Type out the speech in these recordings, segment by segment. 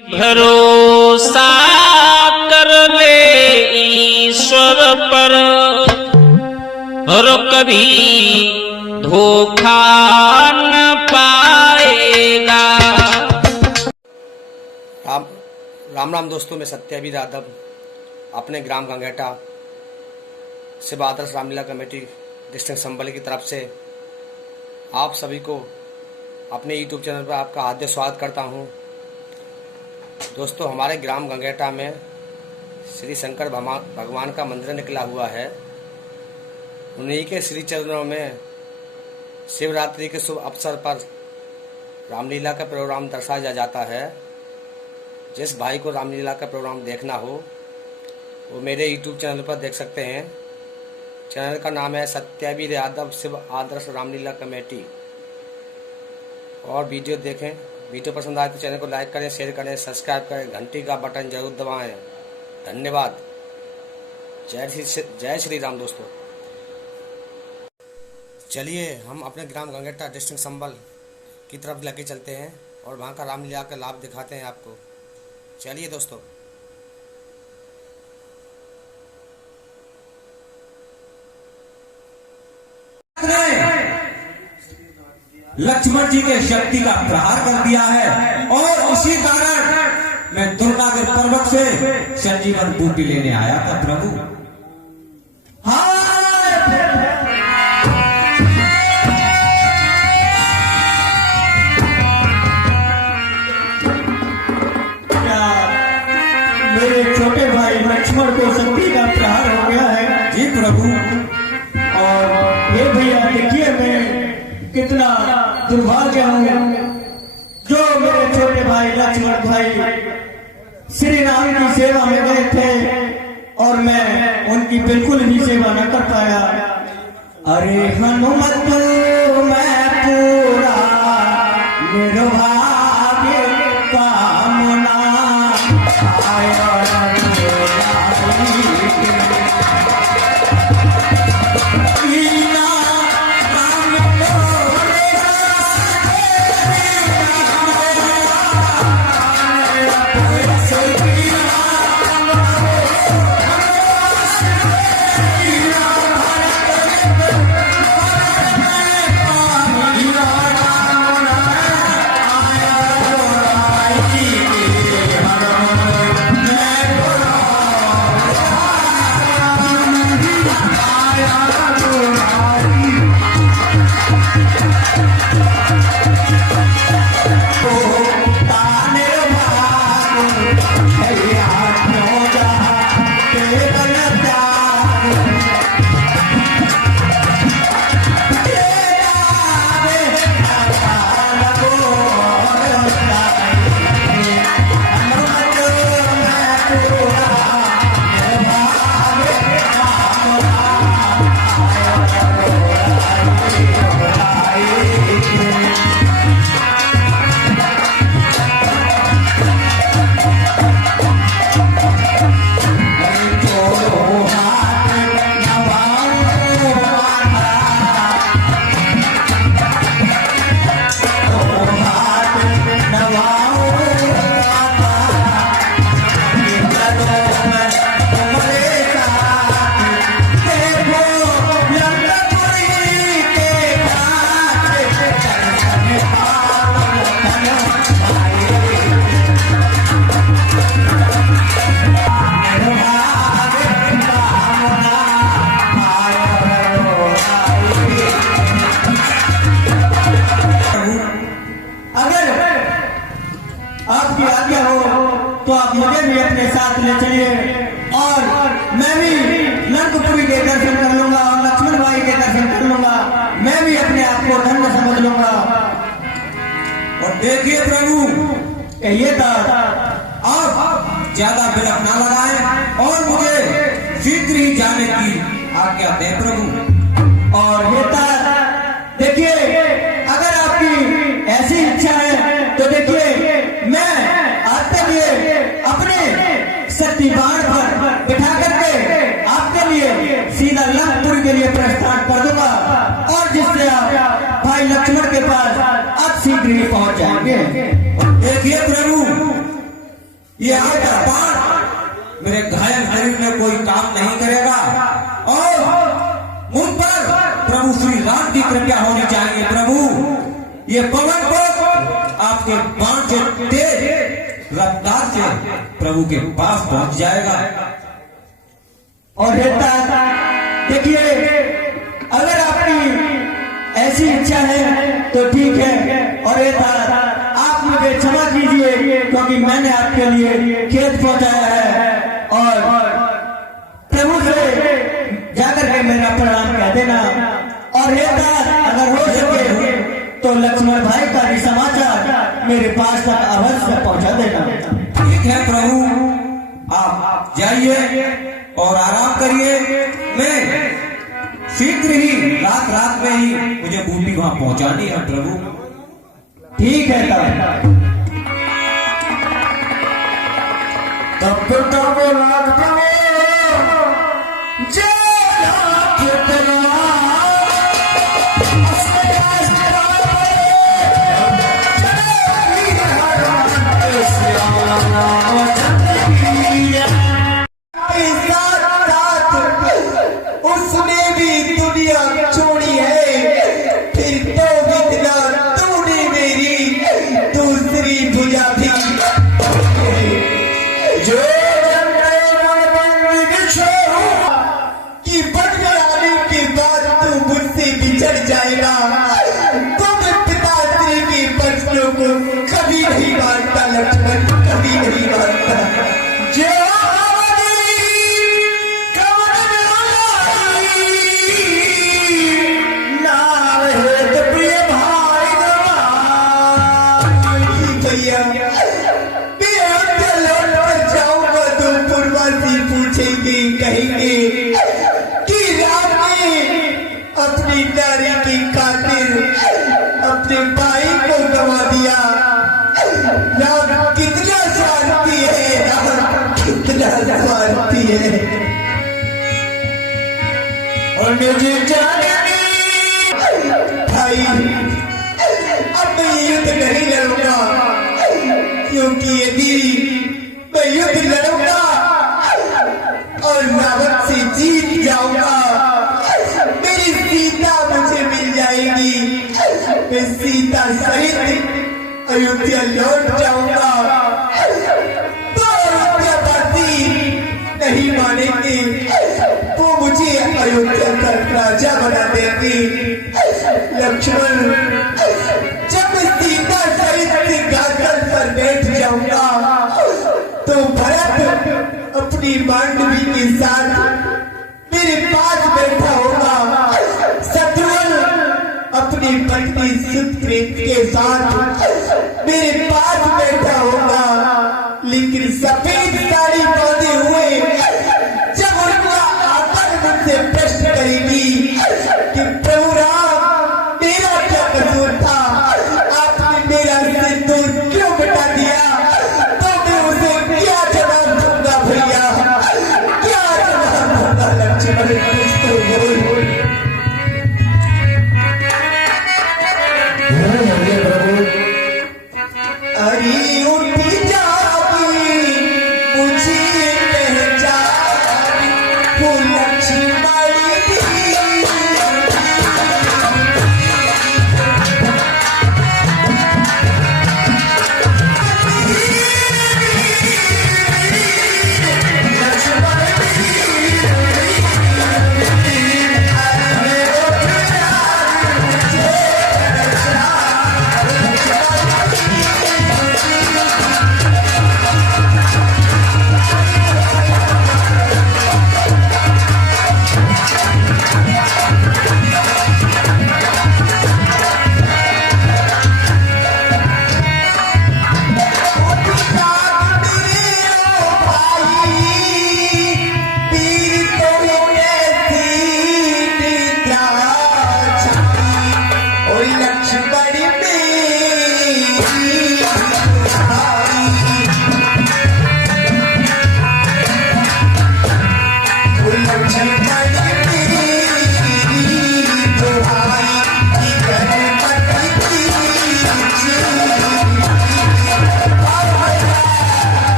भरोसा कर ले ईश्वर पर और कभी धोखा न पाएगा। राम राम दोस्तों, मैं सत्यावीर यादव अपने ग्राम गंगेटा शिव आदर्श रामलीला कमेटी डिस्ट्रिक्ट संबल की तरफ से आप सभी को अपने यूट्यूब चैनल पर आपका हार्दिक स्वागत करता हूं। दोस्तों, हमारे ग्राम गंगेटा में श्री शंकर भगवान का मंदिर निकला हुआ है। उन्हीं के श्री चरणों में शिवरात्रि के शुभ अवसर पर रामलीला का प्रोग्राम दर्शाया जाता है। जिस भाई को रामलीला का प्रोग्राम देखना हो वो मेरे यूट्यूब चैनल पर देख सकते हैं। चैनल का नाम है सत्यावीर यादव शिव आदर्श रामलीला कमेटी। और वीडियो देखें। वीडियो पसंद आए तो चैनल को लाइक करें, शेयर करें, सब्सक्राइब करें, घंटी का बटन जरूर दबाएं। धन्यवाद। जय श्री राम। दोस्तों, चलिए हम अपने ग्राम गंगेटा डिस्ट्रिक्ट संबल की तरफ लेके चलते हैं और वहाँ का रामलीला का लाभ दिखाते हैं आपको। चलिए दोस्तों। लक्ष्मण जी के शक्ति का प्रहार कर दिया है और इसी कारण मैं दुर्गागर पर्वत से संजीवन बूटी लेने आया था प्रभु। क्या मेरे छोटे भाई लक्ष्मण को शक्ति का प्रहार हो गया है? जी प्रभु। और ये भैया देखिए, मैं कितना दुर्भाग्य हूँ जो मेरे छोटे भाई लक्ष्मण भाई श्री राम की सेवा में गए थे और मैं उनकी बिल्कुल भी सेवा न कर पाया। अरे हनुमत मैं पूरा निर्भाग्य कामना आया तो आप मुझे भी अपने साथ ले चलिए और मैं भी नंदपुरी के दर्शन कर लूंगा और लक्ष्मण भाई के दर्शन कर लूंगा। मैं भी अपने आप को धन्य समझ लूंगा। और देखिए प्रभु, कहिए था आप ज्यादा विलंब ना लगाएं और मुझे शीघ्र ही जाने की आज्ञा दें प्रभु। और ये था, देखिए अगर आपकी ऐसी इच्छा है तो देखिए मैं आपके लिए अपने शक्ति बाण पर बिठा करके आपके लिए सीधा लंकपुर के लिए प्रस्थान कर दूंगा और जिससे आप भाई लक्ष्मण के पास आप शीघ्र ही पहुंच जाएंगे। देखिए प्रभु, ये आग का बाण मेरे घायल शरीर में कोई काम नहीं करेगा और मुझ पर प्रभु श्री राम की कृपा होनी चाहिए। प्रभु ये पवन को आपके बाण से तेज रफ्तार से प्रभु के पास पहुंच जाएगा। और रहता देखिए, अगर आपकी ऐसी इच्छा है तो ठीक है। और रहता आप मुझे क्षमा कीजिए, क्योंकि मैंने आपके लिए खेत पहुंचाया है। और प्रभु से जाकर के मेरा प्रणाम कह देना। और रहता अगर हो सके तो लक्ष्मण भाई का भी समाचार मेरे पास तक अवश्य पहुंचा देना। ठीक है प्रभु, आप जाइए और आराम करिए। मैं शीघ्र ही रात में ही मुझे बूटी वहां पहुंचानी है प्रभु। ठीक है तब तब लागता उसने भी दुनिया छोड़ी है, फिर तो इतना तूने मेरी दूसरी भुजा भी जो कि बढ़ने आने के बाद तू मुझसे बिछड़ जाएगा। तुम पिताश्री के बच्चों को कभी नहीं मानता लक्ष्मण, कभी नहीं मानता। जो कहेंगे कि राम ने अपनी नारी की खातिर अपने भाई को गवा दिया। राम कितना स्वार्थी है, राम कितना स्वार्थी है। और मुझे जाने भाई, अब मैं युद्ध नहीं लड़ूंगा, क्योंकि यदि मैं युद्ध लड़ूंगा और रावण से जीत जाऊंगा, मेरी सीता मुझे मिल जाएगी। मैं सीता सहित अयोध्या लौट जाऊंगा। तो अयोध्यावासी नहीं मानेंगे, वो मुझे अयोध्या का राजा बना देंगे। लक्ष्मण, जब सीता सहित सिंहासन पर बैठ जाऊंगा तो भरत अपनी मांडवी के साथ मेरे पास बैठा होगा। शत्रुघ्न अपनी पत्नी सुप्रीत के साथ मेरे पास बैठा होगा। लेकिन सफेद साड़ी बांधे हुए जब उनका आकर मुझसे प्रश्न करेगी कि प्रभु राम, मेरा क्या कसूर था, आपने मेरा सिंदूर क्यों मिटा दिया, तो मैं उसे क्या जवाब दूंगा भैया, क्या जवाब दूंगा। लक्ष्मण कुछ तो बोल। अरे उठी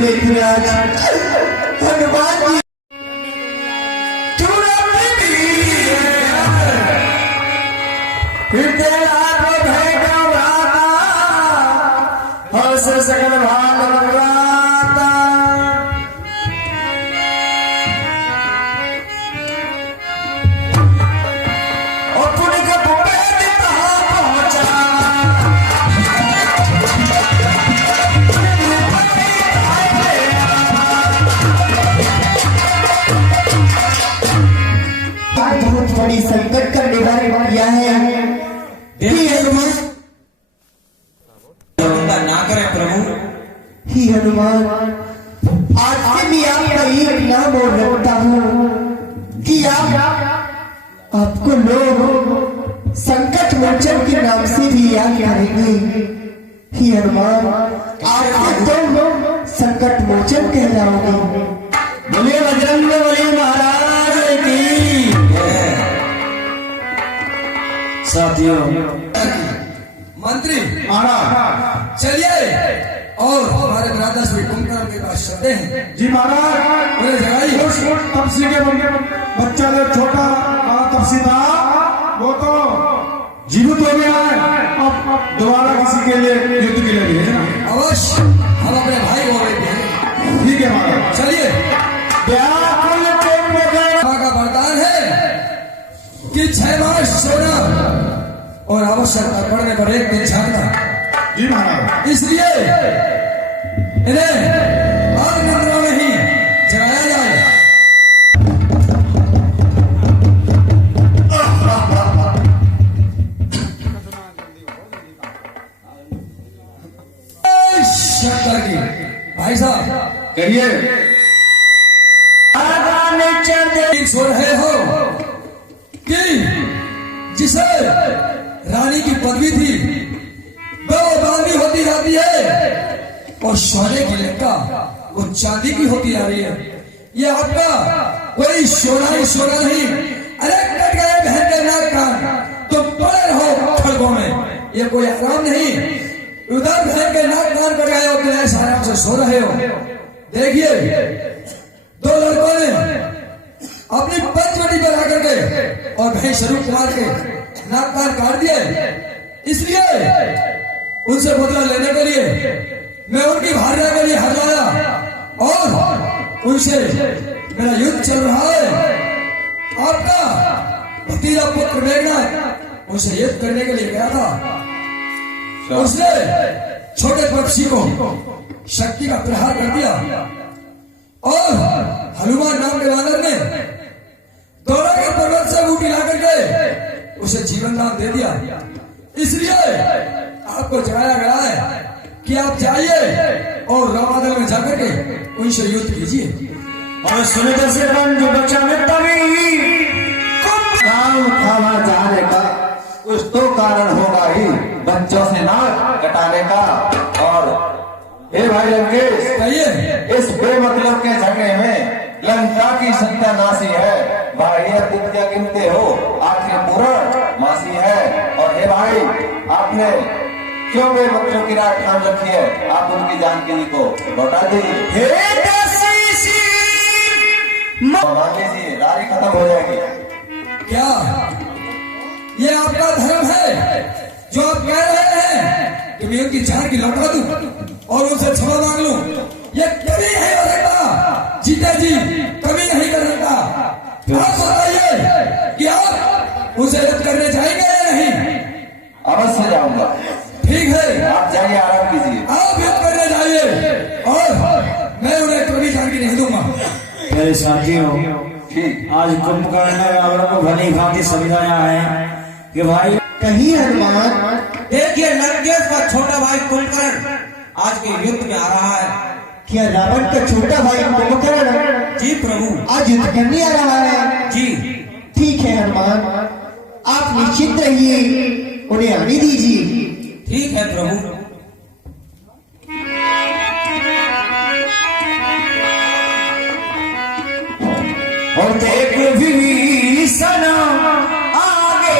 बेतराज हनुमान जी चूड़ा फिर तेरा हर्ष सकल भाग लगवाता और पुण्य के बुबे देता पहुंचा बहुत बड़ी संकट का निवारण किया है ना करें प्रभु। ही हनुमान आज से भी आपका एक नाम और रखता हूँ कि आपको लोग संकट मोचन के नाम से भी याद करेंगे। ही हनुमान आज तुम संकट मोचन कहलाओगे। बोले बजरंग बली महाराज की। साथियों मंत्री चलिए और हमारे ब्रादर्स भी कुंभकर्ण के पास चलते हैं। जी महाराज उन्हें जगाइए। तपसी के बच्चा जो छोटा तपसी था वो तो जीवित हो गया है। अब दोबारा किसी के लिए युद्ध के लिए भेजना अवश्य हम अपने भाई को भेजेंगे। ठीक है महाराज चलिए। का वरदान है कि 6 मास सोना और आवश्यकता पड़ने पर 1 दिन झाँकना। जी महाराज इसलिए इन्हें आज निद्रा में ही जगाया जाए। शंकर की भाई साहब कहिए सो रहे हो कि जिसे रानी की पदवी थी वो बांदी होती जाती है और सोने की लंका वो चांदी की होती जा रही है। ये आपका कोई सोना नहीं। अरे कट गए बहन के नाक कान तो पड़े हो खड़गों में। ये कोई आराम नहीं। उधर बहन के नाक कान कट गए हो तो ऐसा आराम से सो रहे हो। देखिए 2 लड़कों ने अपनी पंचवटी पर आकर के और भाई स्वरूप कुमार के नाक कान काट दिए। इसलिए उनसे बदला लेने के लिए मैं उनकी भार्या के लिए हर लाया और उनसे मेरा युद्ध चल रहा है। आपका भतीजा पुत्र मेघनाथ उनसे युद्ध करने के लिए गया था। उसने छोटे पक्षी को शक्ति का प्रहार कर दिया और हनुमान नाम के वानर ने दौड़ा के पर्वत से बूटी ला करके उसे जीवन दान दे दिया। इसलिए आपको जगाया गया है कि आप जाइए और रामादल में जाकर के उनसे युद्ध कीजिए। और सुने जैसे जो बच्चा में तभी काम खाना जाने का कुछ तो कारण होगा ही बच्चों से नाक कटाने का। और हे भाई लंकेश कहिए इस बेमतलब के झगड़े में लंका की सत्यानाशी है। भाई दित्या गिनते हो आखिर पूरा मासी है। और हे भाई आपने क्यों वे बच्चों की राह ठान रखी है। आप उनकी जान के लिए को लौटा दीजिए। रारी खत्म हो जाएगी। क्या ये आपका धर्म है जो आप कह रहे हैं कि मैं उनकी जान की लौटा दूं और उनसे क्षमा मांग लूं? ये कभी नहीं हो सकता। जीते जी कभी नहीं कर सकता। आप बताइए कि आप उसे युद्ध करने जाएंगे या नहीं? अवश्य जाऊंगा। ठीक है आप जाइए आराम कीजिए। आप युद्ध करने जाइए और मैं उन्हें कभी जान की नहीं दूंगा। मेरे साथियों ठीक आज कुंभकर्ण ने रावण को भली भांति समझाया है कि भाई कहीं हनुमान देखिए लंकेश का छोटा भाई कुंभकर्ण आज के युद्ध में आ रहा है। क्या रावण का छोटा भाई कुंभकर्ण जी प्रभु आज युद्ध करने आ रहा है? जी ठीक है हनुमान आप निश्चित रहिए उन्हें आने दीजिए। ठीक है प्रभु। और देख भी सना आगे